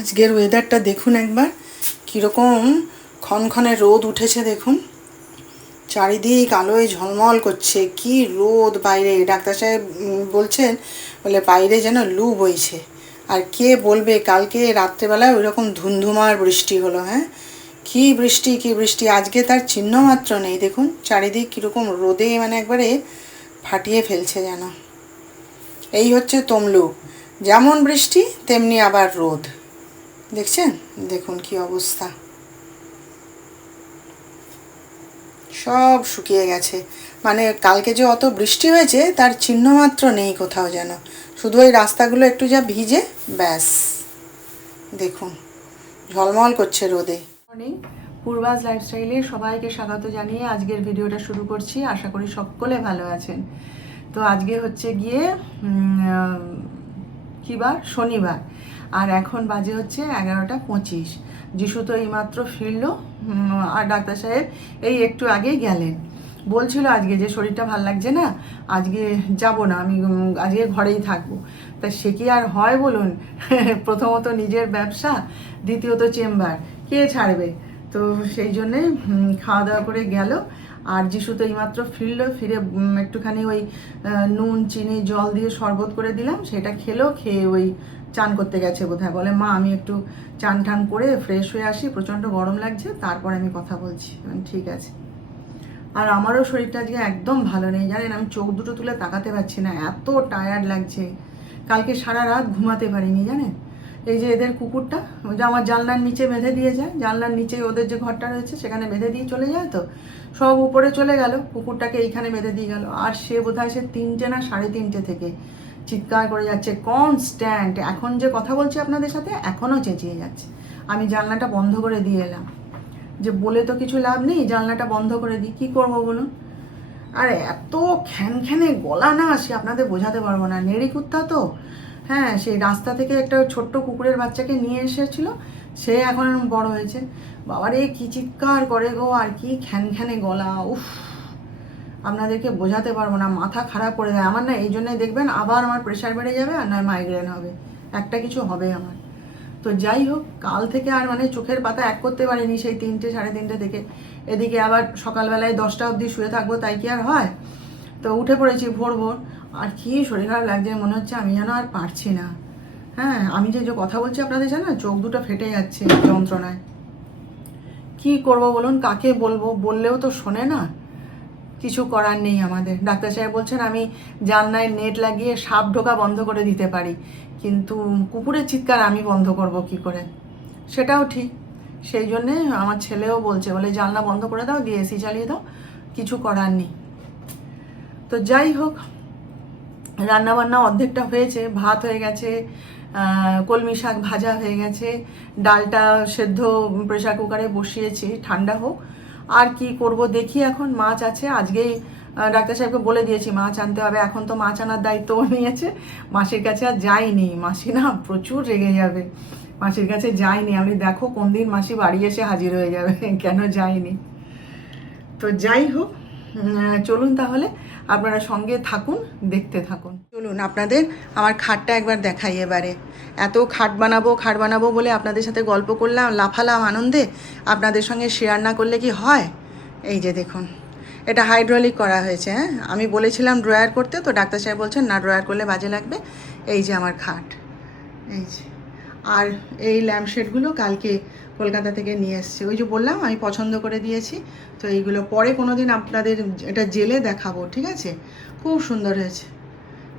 আজকের ওয়েদারটা দেখুন একবার। কীরকম ক্ষণক্ষণে রোদ উঠেছে দেখুন। চারিদিক আলোয় ঝলমল করছে। কি রোদ বাইরে। ডাক্তার সাহেব বলছেন, বলে বাইরে যেন লু বইছে। আর কে বলবে? কালকে রাত্রেবেলায় ওই রকম ধুমধুমার বৃষ্টি হলো হ্যাঁ? কি বৃষ্টি কি বৃষ্টি? আজকে তার চিহ্ন মাত্র নেই। দেখুন, চারিদিক কীরকম রোদে মানে একবারে ফাটিয়ে ফেলছে যেন। এই হচ্ছে তমলু। যেমন বৃষ্টি, তেমনি আবার রোদ। দেখছেন? দেখুন কি অবস্থা। সব শুকিয়ে গেছে। মানে কালকে যে অত বৃষ্টি হয়েছে, তার চিহ্ন মাত্র নেই কোথাও যেন। শুধু ওই রাস্তাগুলো একটু যা ভিজে, ব্যাস। দেখুন, ঝলমল করছে রোদে। পূর্বাজ লাইফস্টাইলে সবাইকে স্বাগত জানিয়ে আজকের ভিডিওটা শুরু করছি। আশা করি সকলে ভালো আছেন। তো আজকে হচ্ছে গিয়ে কী বার? শনিবার। আর এখন বাজে হচ্ছে এগারোটা পঁচিশ। যিশু তো এইমাত্র ফিরলো আর ডাক্তার সাহেব এই একটু আগেই গেলেন। বলছিল আজকে যে শরীরটা ভালো লাগছে না, আজকে যাব না, আমি আজকে ঘরেই থাকব। তা সে কি আর হয় বলুন? প্রথমত নিজের ব্যবসা, দ্বিতীয়ত চেম্বার। কে ছাড়বে? তো সেই জন্যে খাওয়া দাওয়া করে গেল। আর যিশু তো এইমাত্র ফিরলো, ফিরে একটুখানি ওই নুন, চিনি, জল দিয়ে শরবত করে দিলাম, সেটা খেলো, খেয়ে ওই চান করতে গেছে বোধহয়। বলে, মা, আমি একটু চান টান করে ফ্রেশ হয়ে আসি, প্রচণ্ড গরম লাগছে, তারপর আমি কথা বলছি। ঠিক আছে। আর আমারও শরীরটা আজকে একদম ভালো নেই। জানেন, আমি চোখ দুটো তুলে তাকাতে পারছি না, এত টায়ার্ড লাগছে। কালকে সারা রাত ঘুমাতে পারিনি, জানেন? এই যে এদের কুকুরটা যে আমার জানলার নিচে বেঁধে দিয়ে যায়, জানলার নিচে ওদের যে ঘরটা রয়েছে, সেখানে বেঁধে দিয়ে চলে যায় তো? সব উপরে চলে গেল, কুকুরটাকে এইখানে বেঁধে দিয়ে গেল। আর সে বোধহয় সে তিনটে না সাড়ে তিনটে থেকে চিৎকার করে যাচ্ছে কনস্ট্যান্ট এখন যে কথা বলছি আপনাদের সাথে, এখনও চেঁচিয়ে যাচ্ছে। আমি জানলাটা বন্ধ করে দিয়ে এলাম। যে বলে তো কিছু লাভ নেই, জানলাটা বন্ধ করে দিই। কী করব বলুন? আর এত খ্যানখ্যানে গলা না সে আপনাদের বোঝাতে পারব না। নেড়ি কুত্তা তো। হ্যাঁ সেই রাস্তা থেকে একটা ছোট্ট কুকুরের বাচ্চাকে নিয়ে এসেছিল। সে এখন বড় হয়েছে। বাবারে, কী চিৎকার করে গো, আর কি খ্যানখ্যানে গলা, উফ। আপনাদেরকে বোঝাতে পারব না, মাথা খারাপ করে দেয়। আমার না এই জন্যই দেখবেন আবার আমার প্রেশার বেড়ে যাবে আর নয় মাইগ্রেন হবে। একটা কিছু হবে আমার। তো যাই হোক, কাল থেকে আর মানে চোখের পাতা এক করতে পারিনি সেই তিনটে, সাড়ে তিনটে থেকে। এদিকে আবার সকালবেলায় দশটা অবধি শুয়ে থাকব, তাই কি আর হয়? তো উঠে পড়েছি ভোর ভোর। আর কি শরীর খারাপ লাগছে মনে হচ্ছে আমি যেন আর পারছি না। হ্যাঁ আমি যে যে কথা বলছি আপনাদের জানো চোখ দুটো ফেটে যাচ্ছে যন্ত্রণায়। কি করব বলুন, কাকে বলব? বললেও তো শোনে না। কিছু করার নেই আমাদের। ডাক্তার সাহেব বলছেন, আমি জানলায় নেট লাগিয়ে সাপ ঢোকা বন্ধ করে দিতে পারি, কিন্তু কুকুরের চিৎকার আমি বন্ধ করব কি করে? সেটাও ঠিক। সেই জন্যে আমার ছেলেও বলছে, বলে, জানলা বন্ধ করে দাও, দিয়ে এসি চালিয়ে দাও, কিছু করার নেই। তো যাই হোক, রান্নাবান্না অর্ধেকটা হয়েছে, ভাত হয়ে গেছে কলমি শাক ভাজা হয়ে গেছে, ডালটা সেদ্ধ প্রেশার কুকারে বসিয়েছি, ঠান্ডা হোক। আর কি করব দেখি এখন, মাছ আছে। আজকেই ডাক্তার সাহেবকে বলে দিয়েছি, মাছ আনতে হবে। এখন তো মাছ আনার দায়িত্ব নিয়েছে। মাসির কাছে আর যাইনি। মাসি না, প্রচুর রেগে যাবে। মাসির কাছে যাইনি। আমি দেখো কোন দিন মাসি বাড়ি এসে হাজির হয়ে যাবে। কেন যাইনি? তো যাই হোক চলুন তাহলে। আপনারা সঙ্গে থাকুন, দেখতে থাকুন। চলুন আপনাদের? আমার খাটটা একবার দেখাই এবারে। এত খাট বানাবো খাট বানাবো বলে আপনাদের সাথে গল্প করলাম, লাফালাম আনন্দে। আপনাদের সঙ্গে শেয়ার না করলে কি হয়? এই যে দেখুন, এটা হাইড্রোলিক করা হয়েছে হ্যাঁ? আমি বলেছিলাম ড্রয়ার করতে, তো ডাক্তার সাহেব বলছেন, না ড্রয়ার করলে বাজে লাগবে। এই যে আমার খাট। এই যে, আর এই ল্যাম্পশেডগুলো কালকে কলকাতা থেকে নিয়ে এসেছি। ওই যে বললাম, আমি পছন্দ করে দিয়েছি, তো এইগুলো পরে কোনো দিন আপনাদের এটা জেলে দেখাবো, ঠিক আছে? খুব সুন্দর হয়েছে।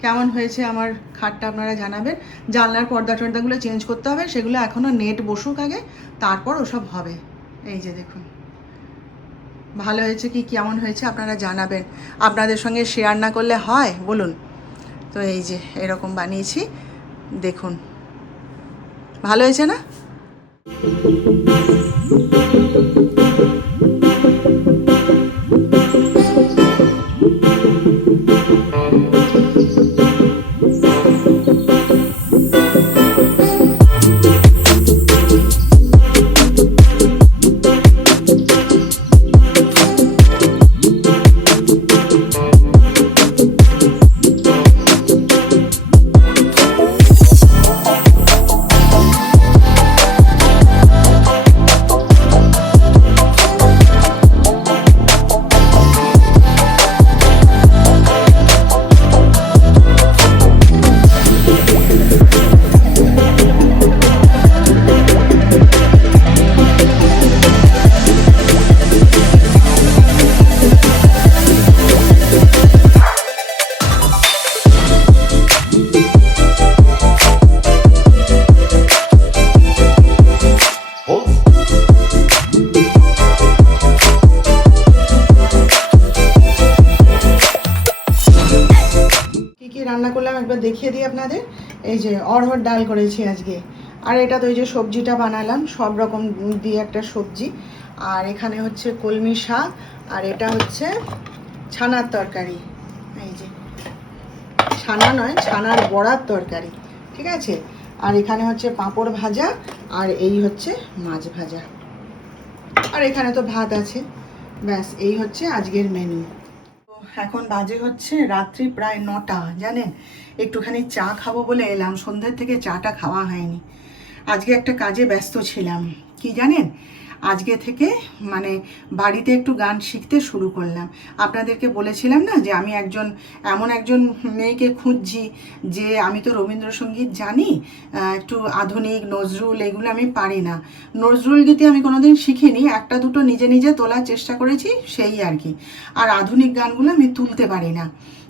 কেমন হয়েছে আমার খাটটা আপনারা জানাবেন। জানলার পর্দা টর্দাগুলো চেঞ্জ করতে হবে, সেগুলো এখনও নেট বসুক আগে, তারপর ওসব হবে। এই যে দেখুন। ভালো হয়েছে কি, কেমন হয়েছে আপনারা জানাবেন। আপনাদের সঙ্গে শেয়ার না করলে হয়, বলুন। তো এই যে, এরকম বানিয়েছি, দেখুন। ভালো হয়েছে না? দেখিয়ে দিই আপনাদের। এই যে অড়হর ডাল করেছি আজকে। আর এটা তো ওই যে সবজিটা বানালাম, সব রকম দিয়ে একটা সবজি। আর এখানে হচ্ছে কলমি শাক, আর এটা হচ্ছে ছানার তরকারি। এই যে, ছানা নয়, ছানার বড়ার তরকারি, ঠিক আছে? আর এখানে হচ্ছে পাঁপড় ভাজা, আর এই হচ্ছে মাছ ভাজা। আর এখানে তো ভাত আছে। ব্যাস, এই হচ্ছে আজকের মেনু এখন বাজে হচ্ছে রাত্রি প্রায় নটা, জানেন? একটুখানি চা খাব বলে এলাম, সন্ধ্যের থেকে চাটা খাওয়া হয়নি। আজকে একটা কাজে ব্যস্ত ছিলাম, কি জানেন? আজকে থেকে মানে বাড়িতে একটু গান শিখতে শুরু করলাম। আপনাদেরকে বলেছিলাম না যে আমি একজন, এমন একজন মেয়েকে খুঁজছি যে আমি তো রবীন্দ্রসঙ্গীত জানি একটু আধুনিক, নজরুল এগুলো আমি পারি না। নজরুল গীতি আমি কোনোদিন শিখিনি, একটা দুটো নিজে নিজে তোলার চেষ্টা করেছি, সেই আর কি। আর আধুনিক গানগুলো আমি তুলতে পারি না।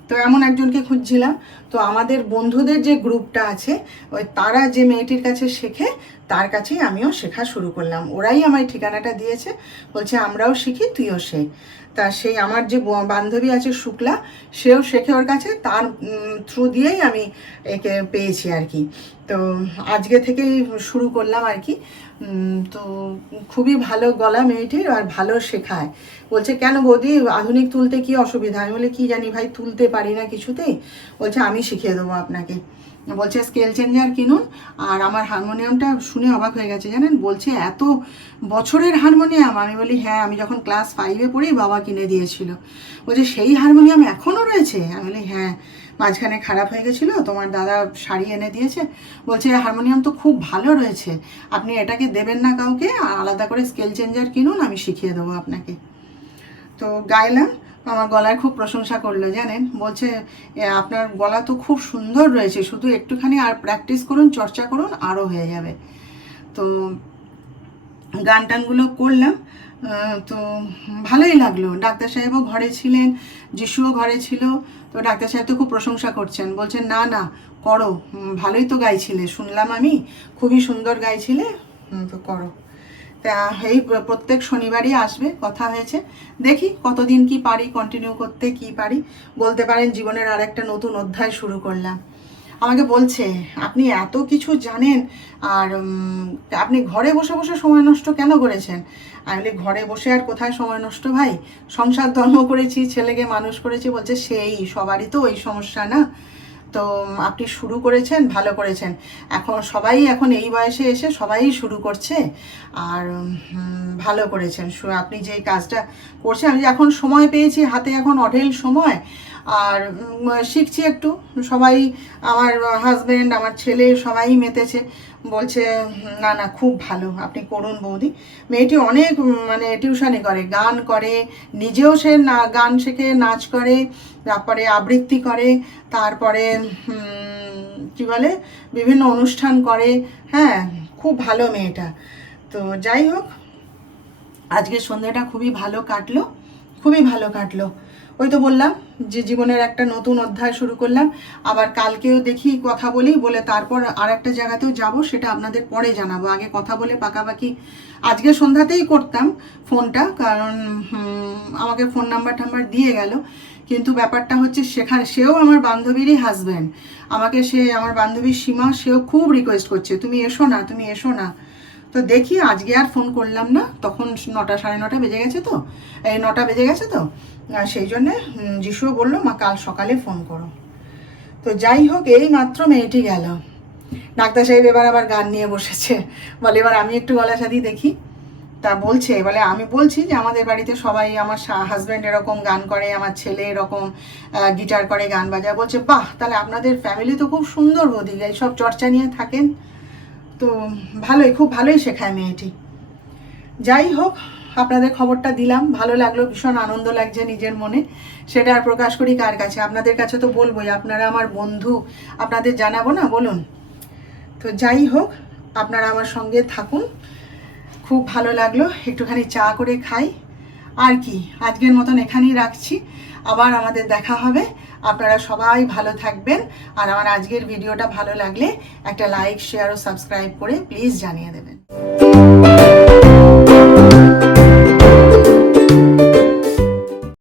তো এমন একজনকে খুঁজছিলাম। তো আমাদের বন্ধুদের যে গ্রুপটা আছে, ওই তারা যে মেয়েটির কাছে শেখে তার কাছেই আমিও শেখা শুরু করলাম। ওরাই আমার ঠিকানাটা দিয়েছে, বলছে, আমরাও শিখি, তুইও শেখ তা সেই আমার যে বান্ধবী আছে শুক্লা, সেও শেখে ওর কাছে, তার থ্রু দিয়েই আমি একে পেয়েছি আর কি। তো আজকে থেকেই শুরু করলাম আর কি। তো খুবই ভালো গলা মেয়েটির আর ভালো শেখায়। বলছে, কেন বৌদি, আধুনিক তুলতে কি অসুবিধা? আমি বলে, কি জানি ভাই, তুলতে পারি না কিছুতেই। বলছে, আমি শিখিয়ে দেবো আপনাকে। বলছে স্কেল চেঞ্জার কিনুন। আর আমার হারমোনিয়ামটা শুনে অবাক হয়ে গেছে, জানেন? বলছে, এত বছরের হারমোনিয়াম আমি বলি হ্যাঁ আমি যখন ক্লাস ফাইভে পড়ি, বাবা কিনে দিয়েছিল। বলছে, সেই হারমোনিয়াম এখনও রয়েছে? আমি বলি হ্যাঁ। মাঝখানে খারাপ হয়ে গেছিল, তোমার দাদা শাড়ি এনে দিয়েছে। বলছে হারমোনিয়াম তো খুব ভালো রয়েছে। আপনি এটাকে দেবেন না কাউকে, আলাদা করে স্কেল চেঞ্জার কিনুন, আমি শিখিয়ে দেবো আপনাকে। তো গাইলাম আমার গলার খুব প্রশংসা করল, জানেন? বলছে আপনার গলা তো খুব সুন্দর রয়েছে, শুধু একটুখানি আর প্র্যাকটিস করুন, চর্চা করুন, আরও হয়ে যাবে। তো গান টানগুলো করলাম তো ভালোই লাগল। ডাক্তার সাহেবও ঘরে ছিলেন, যিশুও ঘরে ছিল, তো ডাক্তার সাহেব তো খুব প্রশংসা করছেন। বলছেন, না না, করো ভালোই তো গাইছিলে, শুনলাম আমি, খুবই সুন্দর গাইছিলে তো করো। এই প্র- প্রত্যেক শনিবারই আসবে, কথা হয়েছে। দেখি কতদিন কি পারি কন্টিনিউ করতে কি পারি। বলতে পারেন জীবনের আর একটা নতুন অধ্যায় শুরু করলাম। আমাকে বলছে, আপনি এত কিছু জানেন, আর আপনি ঘরে বসে বসে সময় নষ্ট কেন করেছেন? আমি বলি, ঘরে বসে আর কোথায় সময় নষ্ট ভাই? সংসার ধর্ম করেছি, ছেলেকে মানুষ করেছি, বলছে, সেই, সবারই তো ওই সমস্যা না? তো আপনি শুরু করেছেন, ভালো করেছেন। এখন সবাই এখন এই বয়সে এসে সবাই শুরু করছে আর ভালো করেছেন। আপনি যে কাজটা করছেন, আমি এখন সময় পেয়েছি, হাতে এখন অঢেল সময়। আর শিখছি একটু। সবাই আমার হাজব্যান্ড আমার ছেলে সবাই মেতেছে। বলছে, না না, খুব ভালো, আপনি করুন বৌদি। মেয়েটি অনেক মানে টিউশনি করে, গান করে, নিজেও সে না, গান শেখে, নাচ করে, তারপরে আবৃত্তি করে, তারপরে কি বলে, বিভিন্ন অনুষ্ঠান করে। হ্যাঁ খুব ভালো মেয়েটা। তো যাই হোক, আজকে সন্ধ্যাটা খুবই ভালো কাটলো, খুবই ভালো কাটলো। ওই তো বললাম যে জীবনের একটা নতুন অধ্যায় শুরু করলাম, আবার কালকেও দেখি কথা বলি, বলে তারপর আর একটা জায়গাতেও যাব, সেটা আপনাদের পরে জানাব। আগে কথা বলে পাকাপাকি আজকে সন্ধ্যাতেই করতাম ফোনটা, কারণ আমাকে ফোন নাম্বার টাম্বার দিয়ে গেল। কিন্তু ব্যাপারটা হচ্ছে সেখানে, সেও আমার বান্ধবীরই হাজব্যান্ড আমাকে সে, আমার বান্ধবী সীমা, সেও খুব রিকোয়েস্ট করছে, তুমি এসো না, তুমি এসো না। তো দেখি, আজকে আর ফোন করলাম না। তখন নটা সাড়ে নটা বেজে গেছে তো। এই নটা বেজে গেছে তো। সেই জন্যে যিশুও বলল, মা, কাল সকালে ফোন করো। তো যাই হোক, এই মাত্র মেয়েটি গেল। ডাক্তার সাহেব এবার আবার গান নিয়ে বসেছে। বলে, এবার আমি একটু গলা সাদি দেখি। তা বলছে, বলে, আমি বলছি যে, আমাদের বাড়িতে সবাই আমার হাজব্যান্ড এরকম গান করে, আমার ছেলে এরকম গিটার করে গান বাজায়। বলছে, বাহ! তাহলে আপনাদের ফ্যামিলি তো খুব সুন্দর বৌদি। এইসব চর্চা নিয়ে থাকেন? তো ভালোই, খুব ভালোই শেখায় মেয়েটি। যাই হোক, আপনাদের খবরটা দিলাম। ভালো লাগল, ভীষণ আনন্দ লাগছে নিজের মনে। সেটা আর প্রকাশ করি কার কাছে? আপনাদের কাছে তো বলবোই, আপনারা আমার বন্ধু, আপনাদের জানাব না? বলুন। তো যাই হোক, আপনারা আমার সঙ্গে থাকুন। খুব ভালো লাগল, একটুখানি চা করে খাই। আর কি, আজকের মতন এখানেই রাখছি। আবার আমাদের দেখা হবে। আপনারা সবাই ভালো থাকবেন। আর আমার আজকের ভিডিওটা ভালো লাগলে একটা লাইক শেয়ার ও সাবস্ক্রাইব করে প্লিজ জানিয়ে দেবেন।